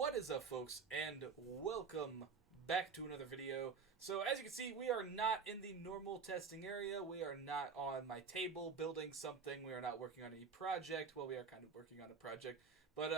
What is up, folks, and welcome back to another video. So as you can see, we are not in the normal testing area. We are not on my table building something. We are not working on any project. Well, we are kind of working on a project. But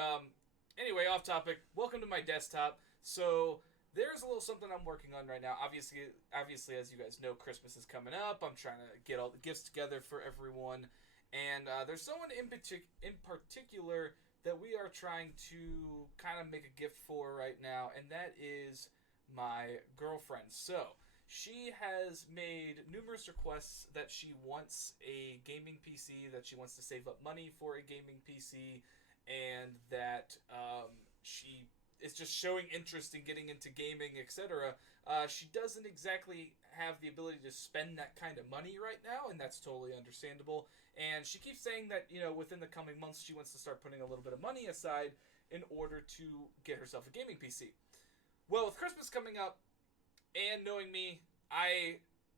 anyway, off topic. Welcome to my desktop. So there's a little something I'm working on right now. Obviously, as you guys know, Christmas is coming up. I'm trying to get all the gifts together for everyone. And there's someone in particular that we are trying to kind of make a gift for right now, and that is my girlfriend. So she has made numerous requests that she wants a gaming PC, that she wants to save up money for a gaming PC, and that she is just showing interest in getting into gaming, etc. She doesn't exactly have the ability to spend that kind of money right now, and that's totally understandable. And she keeps saying that, you know, within the coming months, she wants to start putting a little bit of money aside in order to get herself a gaming PC. Well, with Christmas coming up, and knowing me, I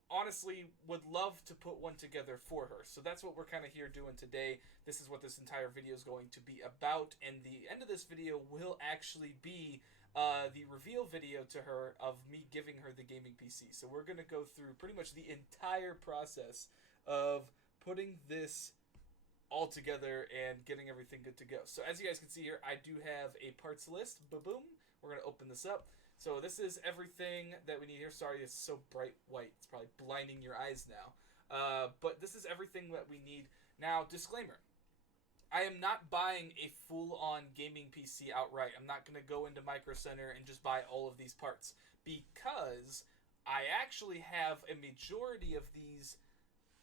honestly would love to put one together for her. So that's what we're kind of here doing today. This is what this entire video is going to be about, and the end of this video will actually be the reveal video to her of me giving her the gaming PC. So we're going to go through pretty much the entire process of putting this all together and getting everything good to go. So as you guys can see here, I do have a parts list. Boom. We're going to open this up. So this is everything that we need here. Sorry, it's so bright white. It's probably blinding your eyes now. But this is everything that we need. Now, disclaimer. I am not buying a full-on gaming PC outright. I'm not going to go into Micro Center and just buy all of these parts, because I actually have a majority of these,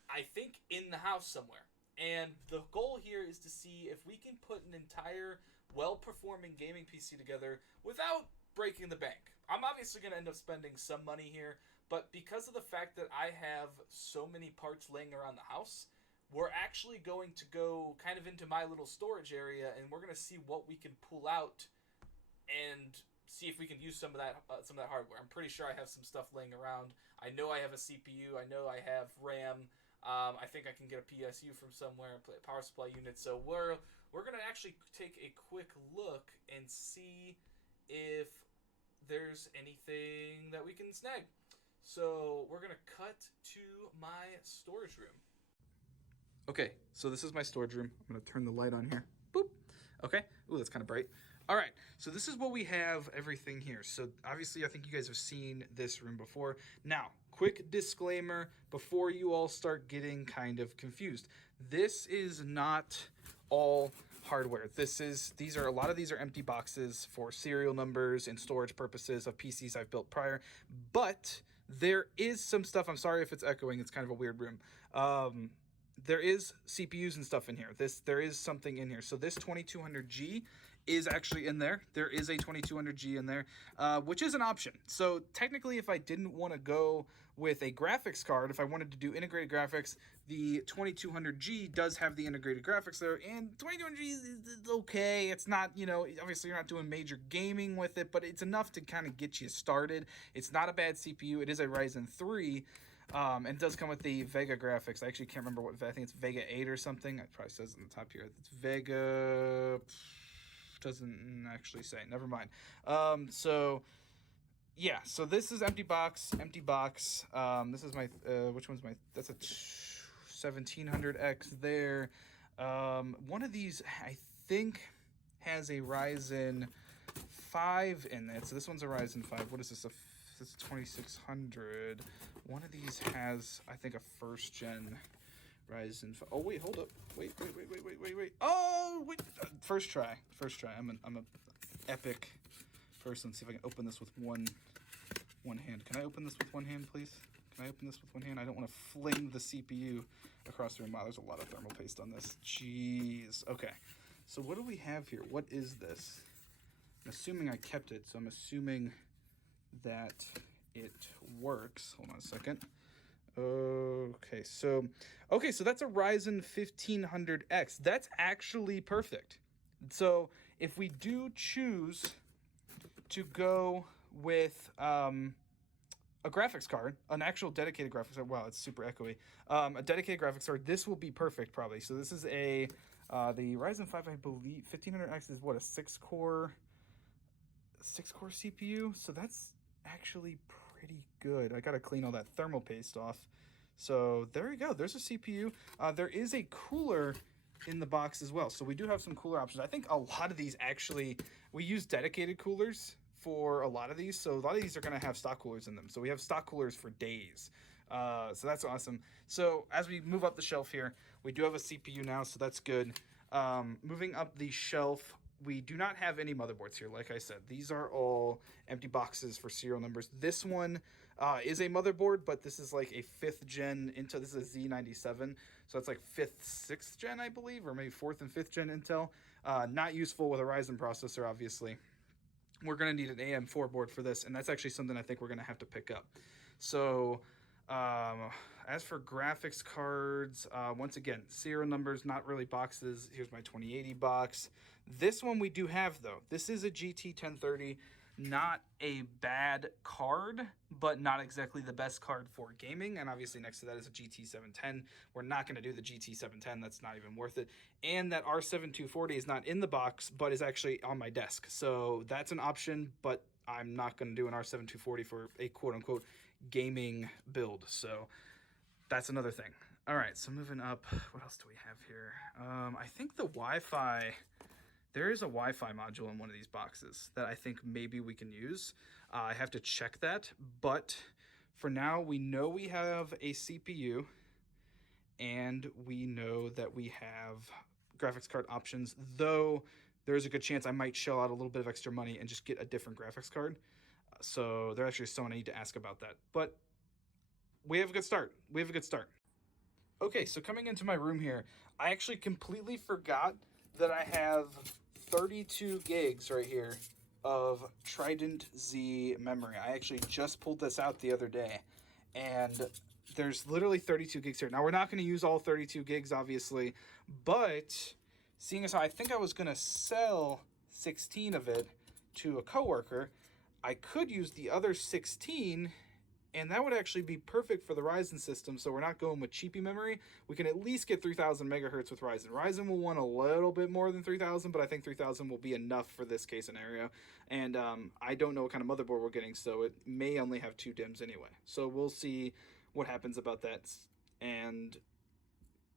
I think, in the house somewhere. And the goal here is to see if we can put an entire well-performing gaming PC together without breaking the bank. I'm obviously going to end up spending some money here, but because of the fact that I have so many parts laying around the house, we're actually going to go kind of into my little storage area, and we're going to see what we can pull out and see if we can use some of that hardware. I'm pretty sure I have some stuff laying around. I know I have a CPU. I know I have RAM. I think I can get a PSU from somewhere, a power supply unit. So we're going to actually take a quick look and see if there's anything that we can snag. So we're going to cut to my storage room. Okay, so this is my storage room. I'm going to turn the light on here. Boop. Okay. Ooh, that's kind of bright. All right, so this is what we have everything here. So obviously, I think you guys have seen this room before. Now, quick disclaimer before you all start getting kind of confused. This is not all hardware. A lot of these are empty boxes for serial numbers and storage purposes of PCs I've built prior. But there is some stuff. I'm sorry if it's echoing. It's kind of a weird room. There is CPUs and stuff in here. There is something in here. So this 2200G is actually in there. There is a 2200G in there, which is an option. So technically, if I didn't want to go with a graphics card, if I wanted to do integrated graphics, the 2200G does have the integrated graphics there, and 2200G is okay. It's not, you know, obviously you're not doing major gaming with it, but it's enough to kind of get you started. It's not a bad CPU. It is a Ryzen 3. And it does come with the Vega graphics. I actually can't remember what, I think it's Vega 8 or something. It probably says on the top here. It's Vega, doesn't actually say. Never mind. So yeah, so this is empty box. This is my, which one's my, that's a 1700X there. One of these, I think, has a Ryzen 5 in it. So this one's a Ryzen 5. What is this? It's 2600. One of these has, I think, a first gen Ryzen 5. Oh wait, hold up. Wait. Oh wait, first try. I'm a epic person. Let's see if I can open this with one hand. Can I open this with one hand, please? Can I open this with one hand? I don't want to fling the CPU across the room. Wow, there's a lot of thermal paste on this. Jeez. Okay. So what do we have here? What is this? I'm assuming I kept it, so I'm assuming that it works. Hold on a second. Okay, so that's a Ryzen 1500X. That's actually perfect. So if we do choose to go with a graphics card, an actual dedicated graphics card, wow, it's super echoey. A dedicated graphics card, this will be perfect probably. So this is the Ryzen 5, I believe, 1500X is what, a 6-core 6-core CPU, so that's actually pretty good. I gotta clean all that thermal paste off. So there you go, there's a CPU. There is a cooler in the box as well, so we do have some cooler options. I think a lot of these actually, we use dedicated coolers for a lot of these, so a lot of these are gonna have stock coolers in them. So we have stock coolers for days. So that's awesome. So as we move up the shelf here, we do have a CPU now, so that's good. Moving up the shelf, we do not have any motherboards here. Like I said, these are all empty boxes for serial numbers. This one is a motherboard, but this is like a 5th gen Intel. This is a Z97, so it's like 5th, 6th gen, I believe, or maybe 4th and 5th gen Intel. Not useful with a Ryzen processor, obviously. We're going to need an AM4 board for this, and that's actually something I think we're going to have to pick up. So as for graphics cards, once again, serial numbers, not really boxes. Here's my 2080 box. This one we do have, though. This is a GT 1030. Not a bad card, but not exactly the best card for gaming. And obviously next to that is a GT 710. We're not going to do the GT 710. That's not even worth it. And that R7 is not in the box, but is actually on my desk. So that's an option, but I'm not going to do an R7 for a quote-unquote gaming build. So that's another thing. All right, so moving up, what else do we have here? I think the Wi-Fi, there is a Wi-Fi module in one of these boxes that I think maybe we can use. I have to check that, but for now we know we have a CPU and we know that we have graphics card options, though there's a good chance I might shell out a little bit of extra money and just get a different graphics card. So there's actually someone I need to ask about that, but we have a good start. We have a good start. Okay, so coming into my room here, I actually completely forgot that I have 32 gigs right here of Trident Z memory. I actually just pulled this out the other day, and there's literally 32 gigs here. Now, we're not going to use all 32 gigs, obviously, but seeing as how I think I was going to sell 16 of it to a coworker, I could use the other 16, and that would actually be perfect for the Ryzen system, so we're not going with cheapy memory. We can at least get 3000 megahertz with Ryzen. Ryzen will want a little bit more than 3000, but I think 3000 will be enough for this case scenario. And I don't know what kind of motherboard we're getting, so it may only have 2 DIMMs anyway. So we'll see what happens about that. And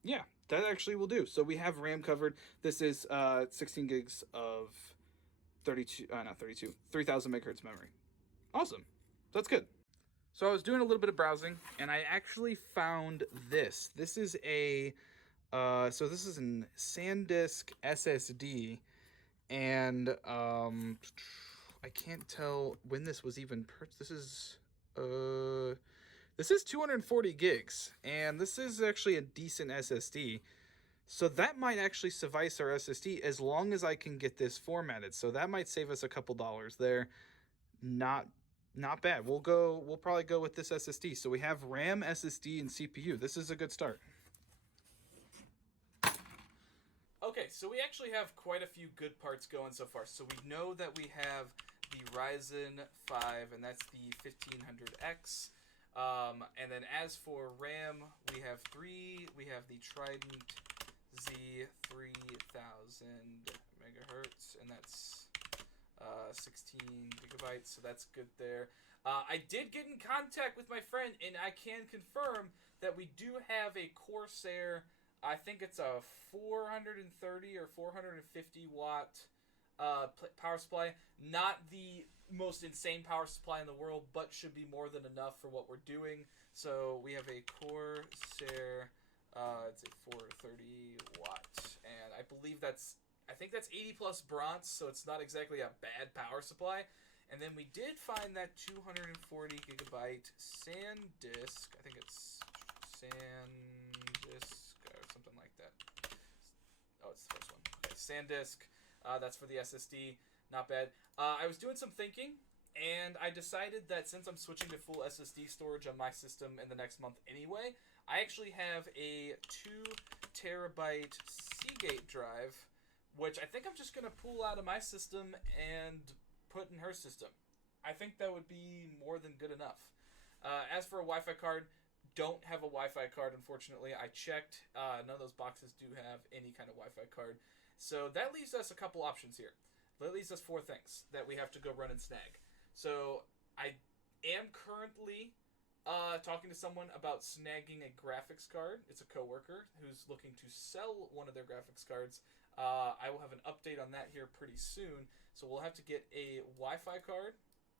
yeah, that actually will do. So we have RAM covered. This is 16 gigs of 3000 megahertz memory. Awesome. That's good. So I was doing a little bit of browsing, and I actually found this. This is a, so this is an SanDisk SSD, and I can't tell when this was even purchased. This is 240 gigs, and this is actually a decent SSD. So that might actually suffice our SSD as long as I can get this formatted. So that might save us a couple dollars there. Not bad. We'll probably go with this SSD. So we have RAM, SSD, and CPU. This is a good start. Okay, so we actually have quite a few good parts going so far. So we know that we have the Ryzen 5, and that's the 1500X. And then as for RAM, we have 3. We have the Trident Z 3000 megahertz, and that's 16 gigabytes, so that's good there. I did get in contact with my friend, and I can confirm that we do have a Corsair. I think it's a 430 or 450 watt power supply. Not the most insane power supply in the world, but should be more than enough for what we're doing. So we have a Corsair, it's a 430 watt, and I believe I think that's 80 plus bronze, so it's not exactly a bad power supply. And then we did find that 240 gigabyte SanDisk. I think it's SanDisk or something like that. Oh, it's the first one. Okay, SanDisk. That's for the SSD. Not bad. I was doing some thinking, and I decided that since I'm switching to full SSD storage on my system in the next month anyway, I actually have a 2 terabyte Seagate drive, which I think I'm just going to pull out of my system and put in her system. I think that would be more than good enough. As for a Wi-Fi card, don't have a Wi-Fi card, unfortunately. I checked. None of those boxes do have any kind of Wi-Fi card. So that leaves us a couple options here. that leaves us 4 things that we have to go run and snag. So I am currently talking to someone about snagging a graphics card. It's a coworker who's looking to sell one of their graphics cards. I will have an update on that here pretty soon. So we'll have to get a Wi-Fi card,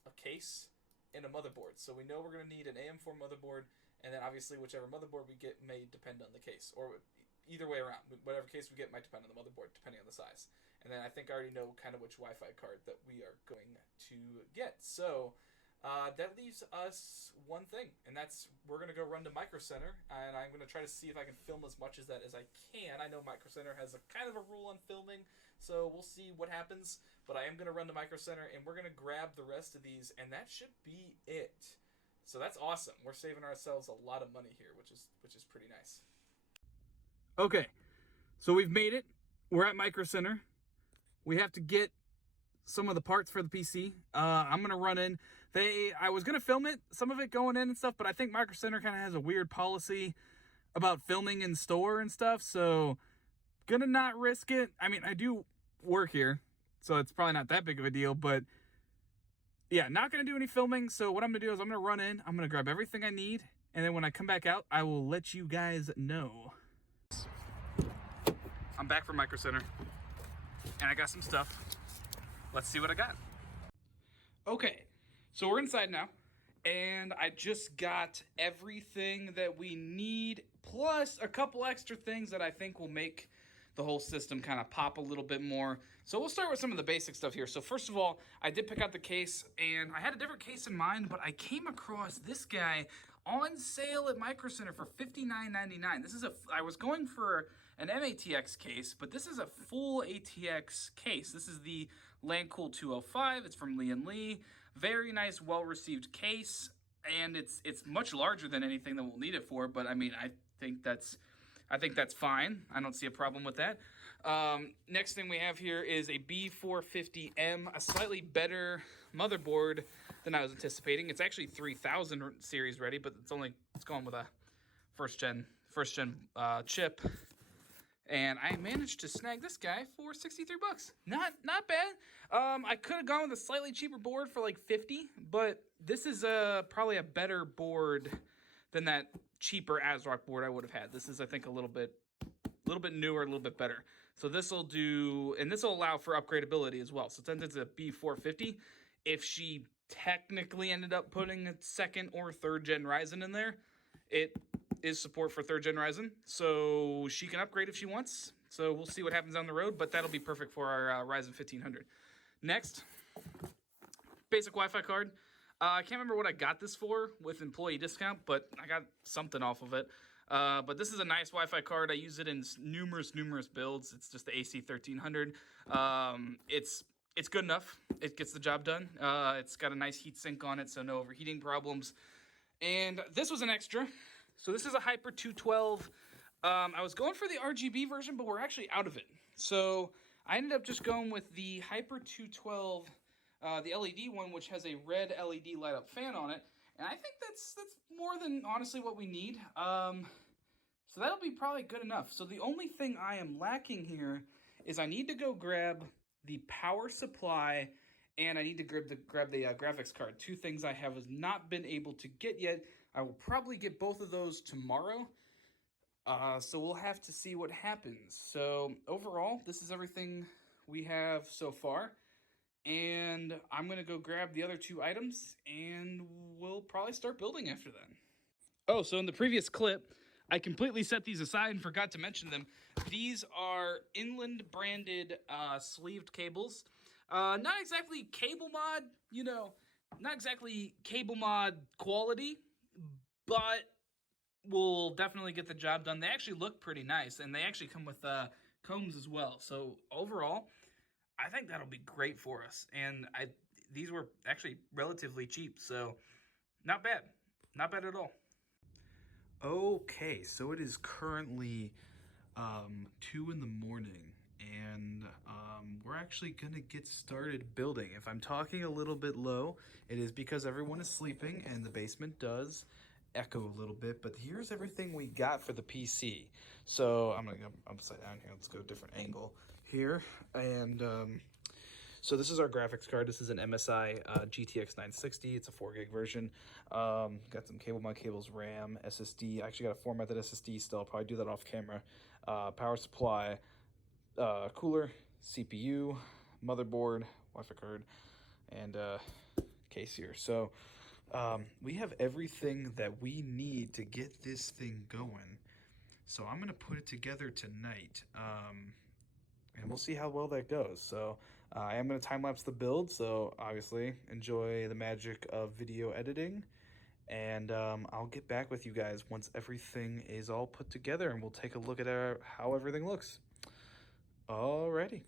a case, and a motherboard. So we know we're going to need an AM4 motherboard, and then obviously whichever motherboard we get may depend on the case, or either way around. Whatever case we get might depend on the motherboard, depending on the size. And then I think I already know kind of which Wi-Fi card that we are going to get. So that leaves us one thing, and that's we're going to go run to Micro Center, and I'm going to try to see if I can film as much as that as I can. I know Micro Center has a kind of a rule on filming, so we'll see what happens. But I am going to run to Micro Center, and we're going to grab the rest of these, and that should be it. So that's awesome. We're saving ourselves a lot of money here, which is pretty nice. Okay, so we've made it. We're at Micro Center. We have to get some of the parts for the PC. I'm gonna run in. I was gonna film it, some of it going in and stuff, but I think Micro Center kind of has a weird policy about filming in store and stuff, so gonna not risk it. I mean, I do work here, so it's probably not that big of a deal, but yeah, not gonna do any filming. So what I'm gonna do is I'm gonna run in, I'm gonna grab everything I need, and then when I come back out, I will let you guys know. I'm back from Micro Center, and I got some stuff. Let's see what I got. Okay, so we're inside now, and I just got everything that we need, plus a couple extra things that I think will make the whole system kind of pop a little bit more. So we'll start with some of the basic stuff here. So first of all, I did pick out the case, and I had a different case in mind, but I came across this guy on sale at Micro Center for $59.99. This is I was going for an MATX case, but this is a full ATX case. This is the Landcool 205. It's from Lian. Very nice, well-received case, and it's much larger than anything that we'll need it for. But I mean, I think that's fine. I don't see a problem with that. Next thing we have here is a B450M, a slightly better motherboard than I was anticipating. It's actually 3000 series ready, but it's going with a first gen chip. And I managed to snag this guy for 63 bucks. Not bad. I could have gone with a slightly cheaper board for like 50, but this is probably a better board than that cheaper AsRock board I would have had. This is, I think, a little bit newer, a little bit better. So this will do, and this will allow for upgradability as well. So since it's a B450, if she technically ended up putting a 2nd or 3rd gen Ryzen in there, it is support for 3rd gen Ryzen, so she can upgrade if she wants. So we'll see what happens down the road, but that'll be perfect for our Ryzen 1500. Next, basic Wi-Fi card. I can't remember what I got this for with employee discount, but I got something off of it. But this is a nice Wi-Fi card. I use it in numerous builds. It's just the AC1300. It's good enough. It gets the job done. It's got a nice heat sink on it, so no overheating problems. And this was an extra. So this is a Hyper 212. I was going for the RGB version, but we're actually out of it. So I ended up just going with the Hyper 212, the LED one, which has a red LED light up fan on it. And I think that's more than honestly what we need. So that'll be probably good enough. So the only thing I am lacking here is I need to go grab the power supply, and I need to grab the graphics card. 2 things I have not been able to get yet. I will probably get both of those tomorrow. So we'll have to see what happens. So overall, this is everything we have so far. And I'm going to go grab the other 2 items, and we'll probably start building after that. Oh, so in the previous clip, I completely set these aside and forgot to mention them. These are Inland branded sleeved cables. Not exactly cable mod, not exactly cable mod quality, but will definitely get the job done. They actually look pretty nice, and they actually come with combs as well. So overall, I think that'll be great for us. And these were actually relatively cheap, so not bad. Not bad at all. Okay, so it is currently 2 in the morning, and we're actually gonna get started building. If I'm talking a little bit low, it is because everyone is sleeping and the basement does echo a little bit, but here's everything we got for the PC. So I'm gonna go upside down here. Let's go a different angle here. And So this is our graphics card. This is an MSI GTX 960. It's a 4 gig version. Got some cable mod cables, RAM, SSD. I actually got a formatted SSD still. I'll probably do that off camera. Power supply, cooler, CPU, motherboard, Wi-Fi card, and case here. So we have everything that we need to get this thing going. So I'm gonna put it together tonight, and we'll see how well that goes. So I am gonna time-lapse the build, so obviously enjoy the magic of video editing, and I'll get back with you guys once everything is all put together, and we'll take a look at how everything looks. Alrighty.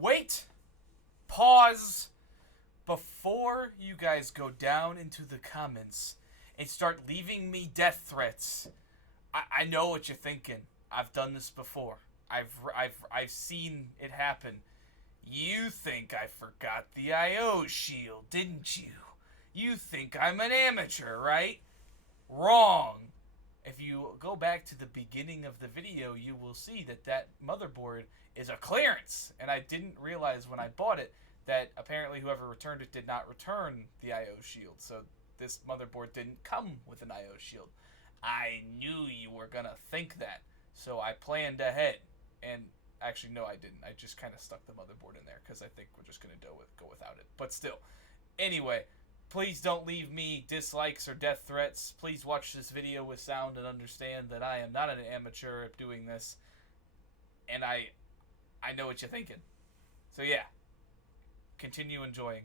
Wait! Pause! Before you guys go down into the comments and start leaving me death threats, I know what you're thinking. I've done this before. I've seen it happen. You think I forgot the IO shield, didn't you? You think I'm an amateur, right? Wrong. If you go back to the beginning of the video, you will see that that motherboard is a clearance. And I didn't realize when I bought it that apparently whoever returned it did not return the IO shield. So this motherboard didn't come with an IO shield. I knew you were going to think that. So I planned ahead. And actually, no, I didn't. I just kind of stuck the motherboard in there because I think we're just going to go without it. But still. Anyway, please don't leave me dislikes or death threats. Please watch this video with sound and understand that I am not an amateur at doing this. And I know what you're thinking. So yeah, continue enjoying.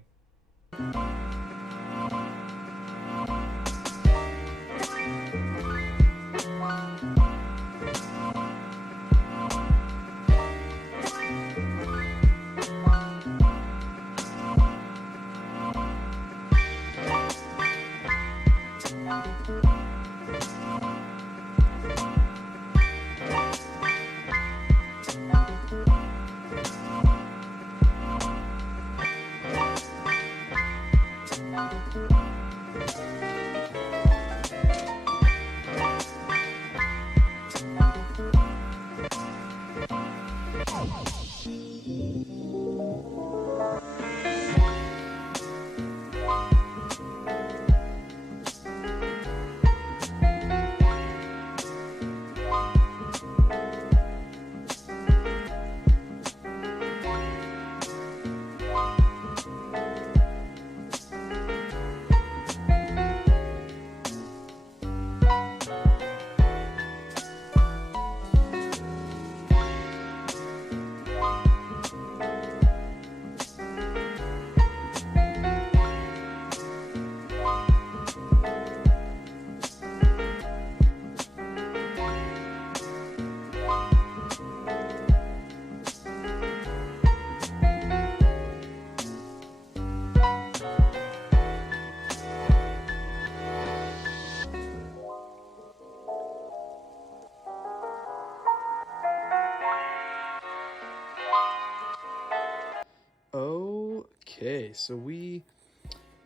Okay, so we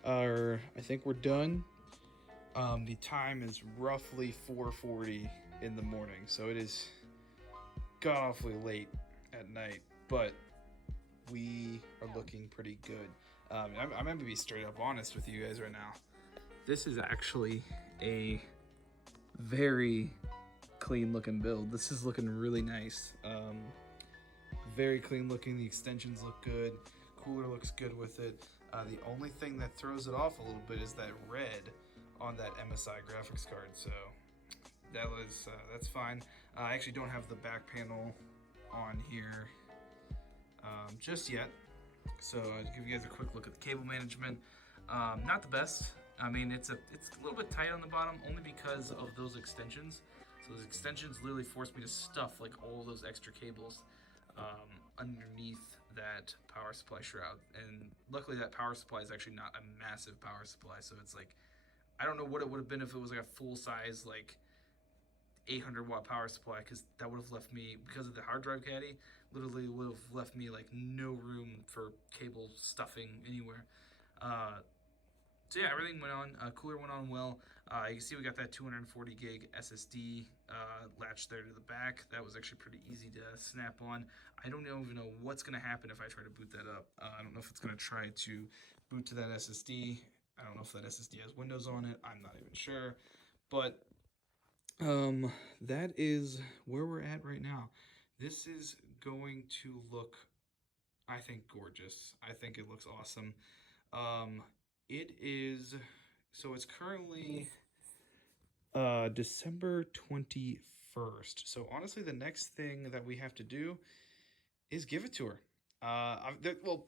are, I think we're done. The time is roughly 4:40 in the morning, so it is god awfully late at night, but we are looking pretty good. I'm gonna be straight up honest with you guys right now. This is actually a very clean looking build. This is looking really nice. Very clean looking. The extensions look good. Cooler looks good with it. The only thing that throws it off a little bit is that red on that MSI graphics card. So that's fine. I actually don't have the back panel on here just yet. So I'll give you guys a quick look at the cable management. Not the best. I mean, it's a little bit tight on the bottom only because of those extensions. So those extensions literally forced me to stuff like all those extra cables underneath that power supply shroud. And luckily that power supply is actually not a massive power supply. So it's like, I don't know what it would have been if it was like a full size, like 800 watt power supply, because that would have left me, because of the hard drive caddy, literally would have left me like no room for cable stuffing anywhere. So yeah, everything went on. Cooler went on well. You can see we got that 240 gig SSD latch there to the back. That was actually pretty easy to snap on. I don't even know what's going to happen if I try to boot that up. I don't know if it's going to try to boot to that SSD. I don't know if that SSD has Windows on it. I'm not even sure. But that is where we're at right now. This is going to look, I think, gorgeous. I think it looks awesome. It is, so it's currently December 21st. So honestly, the next thing that we have to do is give it to her. Well,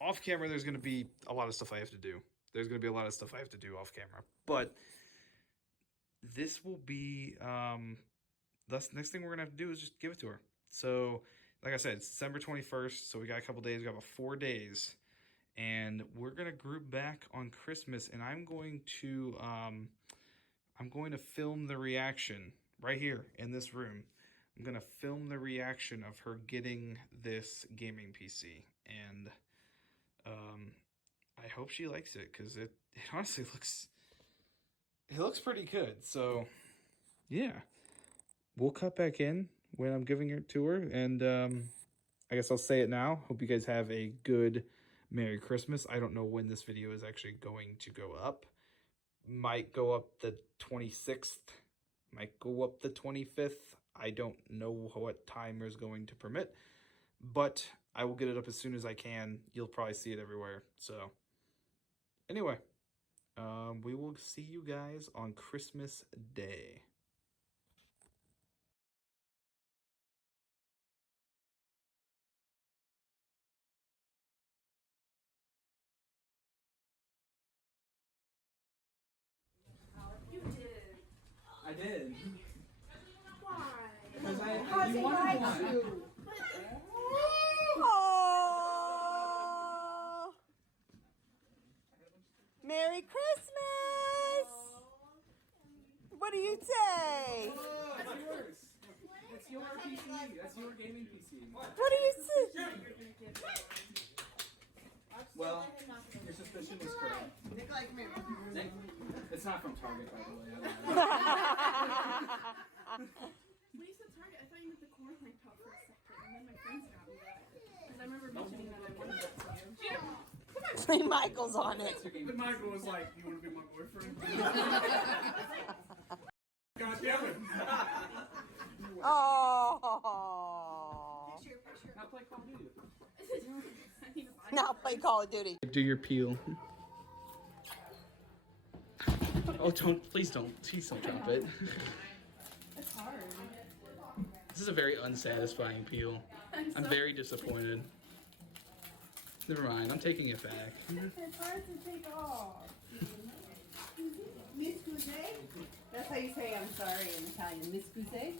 off camera, there's going to be a lot of stuff I have to do. There's going to be a lot of stuff I have to do off camera. But this will be, the next thing we're going to have to do is just give it to her. So, like I said, it's December 21st. So we got a couple days. We got about 4 days. And we're going to group back on Christmas. And I'm going to film the reaction right here in this room. I'm going to film the reaction of her getting this gaming PC. And I hope she likes it, because it honestly looks pretty good. So yeah, we'll cut back in when I'm giving it to her. And I guess I'll say it now. Hope you guys have a good Merry Christmas. I don't know when this video is actually going to go up. Might go up the 26th. Might go up the 25th. I don't know what timer is going to permit, but I will get it up as soon as I can. You'll probably see it everywhere. So anyway, we will see you guys on Christmas Day. I did. Why? Because Because you he wanted likes one. you. Oh. Merry Christmas! What do you say? Oh, that's yours. That's your PC. That's your gaming PC. What do you say? Well, your suspicion is correct. Nick, it's not from Target, by the way. When you said Target, I thought you meant the corn line top for a second, and then my friends got me that. Because I remember mentioning that I wanted that to you. St. Michael's on it. Even Michael was like, "You want to be my boyfriend?" God damn it! Oh. Now play Call of Duty. Now play Call of Duty. Do your peel. Oh, please don't drop it. It's hard. This is a very unsatisfying peel. I'm very disappointed. Never mind, I'm taking it back. It's hard to take off. Miss Gouze? That's how you say I'm sorry in Italian. Miss Gouze?